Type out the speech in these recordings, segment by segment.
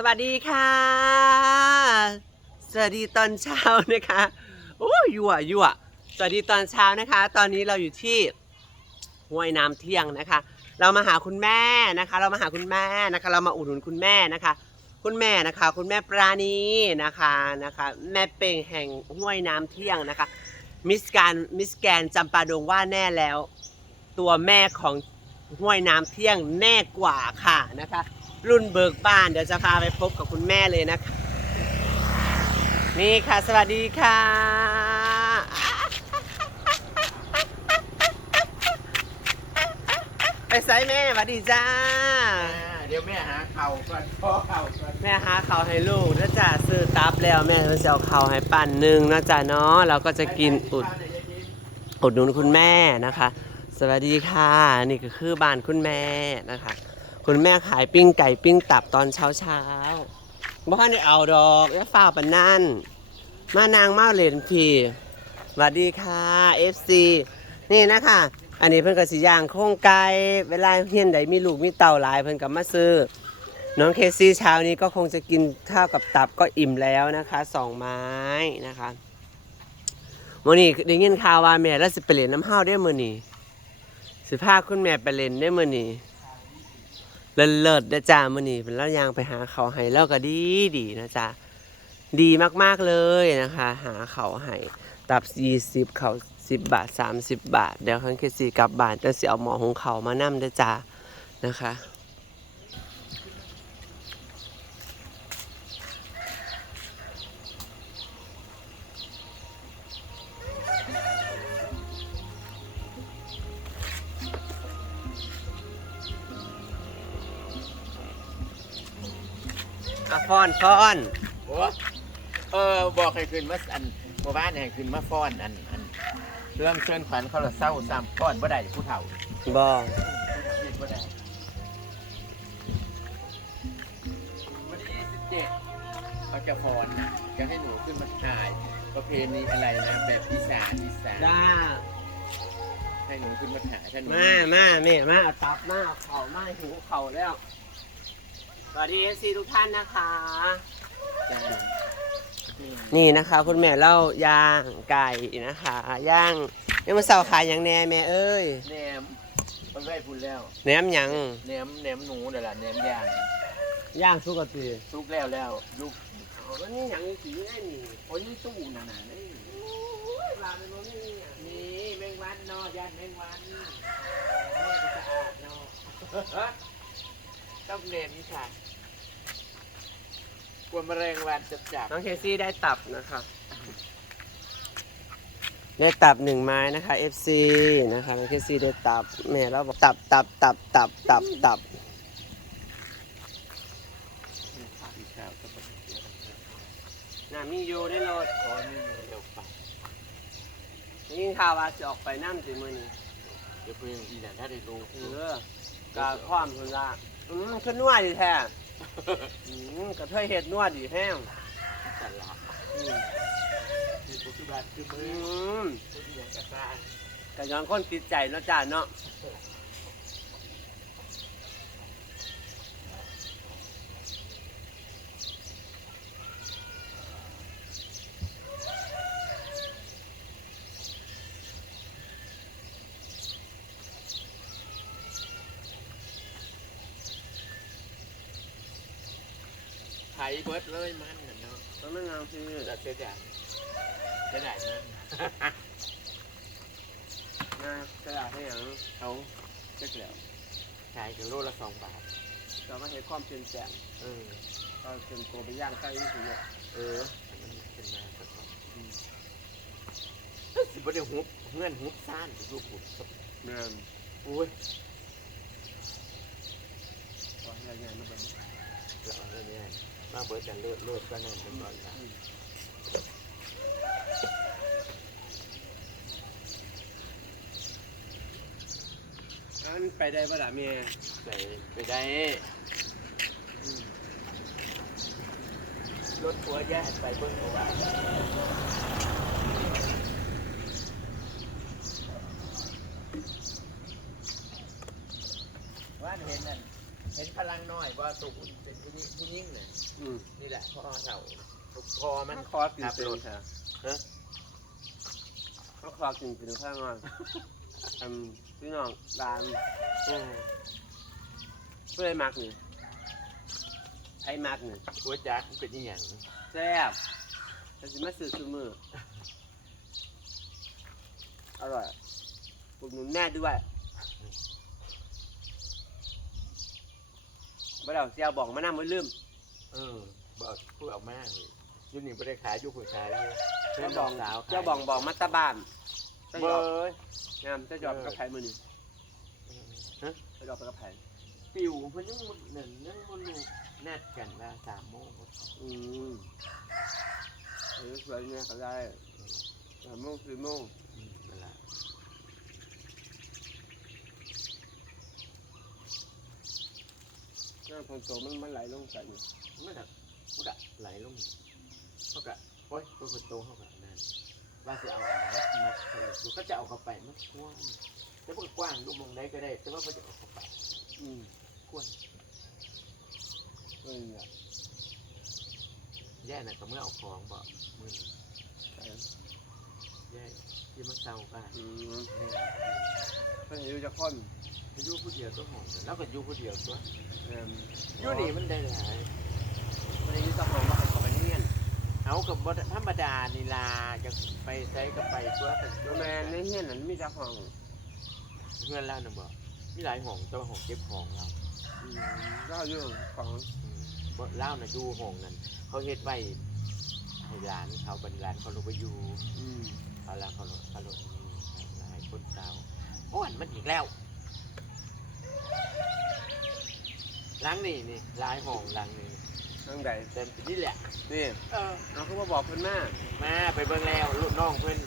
สวัสดีค่ะ สวัสดีตอนเช้านะคะ โอ้ยยั่วยั่วสวัสดีตอนเช้านะคะ ตอนนี้เราอยู่ที่ห้วยน้ำเที่ยงนะคะ เรามาหาคุณแม่นะคะ เรามาหาคุณแม่นะคะ เรามาอุดหนุนคุณแม่นะคะ คุณแม่นะคะ คุณแม่ปราณีนะคะนะคะ แม่เป่งแห่งห้วยน้ำเที่ยงนะคะ มิสการมิสแกนจำปาดงว่าแน่แล้ว ตัวแม่ของห้วยน้ำเที่ยงแน่กว่าค่ะนะคะ รุ่นเบิกบ้านเดี๋ยวจะพาไปพบกับคุณแม่เลยนะคะนี่ค่ะ สวัสดีค่ะ ไปไซแม่สวัสดีจ้า เดี๋ยวแม่หาเข่าก่อนพ่อเข่าก่อนแม่หาข้าวให้ลูกนะจ๊ะซื้อตับแล้วแม่จะเอาข้าวให้ปั่นหนึ่งนะจ๊ะเนาะเราก็จะกินอุด อุดหนุนคุณแม่นะคะ สวัสดีค่ะ นี่ก็คือบ้านคุณแม่นะคะ คุณแม่ขายปิ้งไก่ปิ้งตับตอนเช้าเช้าบ้านได้เอาดอกอย่าฝ้าปานนั่น มานางเมาเลนพี่สวัสดีค่ะ FC นี่นะคะ อันนี้เพิ่นก็สิย่างโครงไก่เวลาเฮียนใดมีลูกมีเต่าหลายเพิ่นก็มาซื้อ น้องเคซี่เช้านี้ก็คงจะกินข้าวกับตับก็อิ่มแล้วนะคะสองไม้นะคะมื่อนี้ได้ยินข่าวว่าแม่แล้วสิไปเล่นน้ำห้าวได้มื้อนี้สิพาคุณแม่ไปเล่นได้มื้อนี้ เลิศเลิศๆนะจ๊ะมื่อนี้เป็นแล้วยางไปหาเขาไห้แล้วก็ดีดีนะจ๊ะดีมากๆเลยนะคะ หาเขาไห้ตับ20เขาสิบบาทสามสิบบาท เดี๋ยวคันคือสิกลับบ้านจะเสียเอาหมอของเขามานำด้อจ้านะคะ ฟอนฟอนโอ้เออบอกให้ขึ้นมาอันเมื่อวานเนี่ยให้ขึ้นมาฟ้อนอันอันเรื่องเชิญขวัญเขาละเศร้าซ้ำฟ้อนบ่ได้ผู้เฒ่าบอเฮ็ดบ่ได้วันที่สิบเจ็ดเขาจะฟ้อนนะจะให้หนูขึ้นมาถ่าย ประเพณีอะไรนะแบบอีสานอีสานจ้าให้หนูขึ้นมาถ่ายถ้าหนูมามาแม่มาเอาตับมาเอาเข่ามาหิวเข่าแล้วส วัสดีเอซีทุกท่านนะคะจ้านี่นะคะ คุณแม่เล่าย่างไก่นะคะย่างยังมาเสาขายอย่างแหน่แม่เอ้ยแหนมมันได้พูดแล้วแหนมหยังแหนมแหนมหนูเดี๋ยวล่ะแหนมย่างย่างสุกติทุกแล้วแล้วลูกเอาก็นี่หยังสีได้นี่โอ้ยนี่ตู้น่ะนะนี่ลาเป็นบ่มีหยังนี่แมงวันเนอยานแมงวันแม่ก็สะอาดเนอต้องเนมนี่ค่ะ กลัวแมลงวันจะจับน้องเคซี่ได้ตับนะคะ ได้ตับหนึ่งไม้นะคะ FC นะคะน้องเคซี่ได้ตับแม่เราบอกตับตับตับตับตับตับน่ะมีอยู่ได้รถขอนี่เร็วไปยิงข่าวว่าจะออกไปน้ำสิมือนี้เดี๋ยวเพื่อนอีน่ะถ้าได้รู้เออกาความคุณละอืมขึ้นนวดดีแท้ อืมกระเทยเห็ดนวดดีแห้งตลาดอืมคือปัจจุบันคือมือือมคืออย่างกระตากระย้อนคนติดใจเนาะจ้าเนาะ เบิดเลยมันน่ะเนาะต้องนั่งงามคือจะเสียดายเสียดายมันนะกระดาษให้หยังเขาเจ๊กแล้วขายกิโลละสองบาทจะมาเห็นความเปลี่ยนแปลงเออตอนเป็นโกไปย่างใกล้ที่สุดเนี่ยเออมันเป็นมาสักก่อนอืมเฮ้ยสิบ่ได้หุบเงื่อนหุบซ่านลูกหุบแม่นโอ้ยขอให้ใหญ่ๆมาแบบนี้เดี๋ยวเอาเรื่องนี้ มาเบิดกันเลือดเลือดก็นั่นเป็นก่อนละอันไปได้ปะล่ะเมียไปไปได้รถทัวร์แยกไปเบิ้งเอาว่าาเห็นนั่นเห็นพลังน้อยว่าตัวคุณเป็นผู้หญิงผู้หญิงเนี่ยอืมนี่แหละพ่อเสาพอมันคอกินขับเป็นรถค่ะฮะเขาคอกินเป็นข้างนอกอืมพี่น้องร้านอืมเพื่อให้มักนี่ให้มักนี่หัวจักมันเป็นอหย่างแซ่บแต่สิมาซื้อซื้อมืออร่อยปลุกหนุนแม่ด้วย บ่เราเสียบอกมานั่งไม่ลืมเออบอกพูดออกมาเลยยุคนี้ไม่ได้ขายยุคผู้ชายเลยเจ้าบองสาวเจ้าบองบอกมาตาบ้านเจ้าเบหยอกยงามเจ้าหยอกกับไผ่มือนี่ฮะ เจ้าหยอกไปกับไผ่ปิวเพิ่นยังมันนั่นยังมันลูกนัดกันว่าสามโมงอืมเออสวยเนี่ยเขาได้สามโมงสี่โมง อืมนั่นแหละ น้ำ ฝนตกมันมันไหลลงใส่นี่มันก็มันก็ไหลลงมันก็โอ๊ยตัวคนโตเขาแบบนั้นว่าจะเอาอะไรมาใส่ดูก็จะเอาเข้าไปมันกว้างแต่มันก็กว้างดูมองได้ก็ได้ แต่ว่ามันจะเอาเข้าไปอืมกว้างเออเนี่ยแย่น่ะก็เมื่อเอาของบอกมือใส่แย่ที่มันเศร้ากันอืมเพิ่นอยู่จะค่อน อายุผู้เดียวตัวหอมแล้วก็อยู่ผู้เดียวตัวเอิ่มอยู่นี่มันได้หลายวันนี้จะหอมมาให้เขาไปเนียนเอากับบ่ธรรมดานี่ลาจะไปใช้ก็ไปตัวแต่ตัวแมนในเฮียนนั้นมีแต่ห้องเพื่อนเล่าน่ะบอกมีหลายห้องแต่ว่าห้องเก็บของเราอืมก็อยู่ของอืมบ่เล่าน่ะอยู่ห้องนั้นเขาเฮ็ดไว้ให้ร้านเขาเป็นร้านเขาลงไปอยู่อืมเขาแล้วเขาลงเขาลงนี่หลายคนสาวโอ้ยมันอีกแล้ว หล้างนี่นี่หลายห้องหล้างนี่ทางใดเต็มที่นี่แหละ นี่เออเราก็มาบอกเพิ่นมามาไปเบิ่งแล้วลูกน้องเพิ่น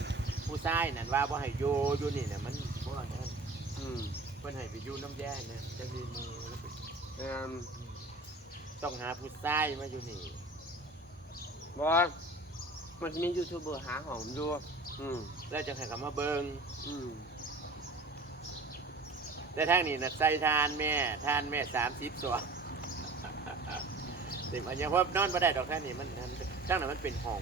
ผู้ชายนั่นว่าบ่ให้อยู่อยู่นี่น่ะมันบ่นั่นอืมเพิ่นให้ไปอยู่น้ำแย่นะจะมีมือแล้วไปเอิ่มต้องหาผู้ชายมาอยู่นี่บอกมันมียูทูบเบอร์หาหอมอยู่อืมแล้วจะให้เขามาเบิ่งอืม แต่ทางนี้น่ะใส่ทานแม่ทานแม่30ตัวต่มันยังว่านอนบ่ได้ดอกทางนี้มันมันทางนั้นมันเป็นห้อง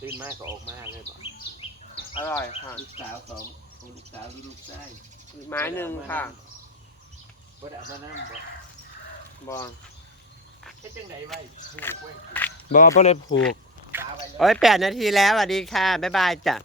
ตื่นมาก็ออกมาเลยบ่อ ร่อยค่ะ ลูกสาวสองลูกสาวหรือลูกชายอีกไม้หนึ่งค่ะบ่ได้เอามานํบ่บอเฮ็ดจังไดไว้ผูกไว้บอบ่เลยผูก ตาไว้แล้ว โอ้ยแปดนาทีแล้วสวัสดีค่ะ บ๊ายบายจ้ะ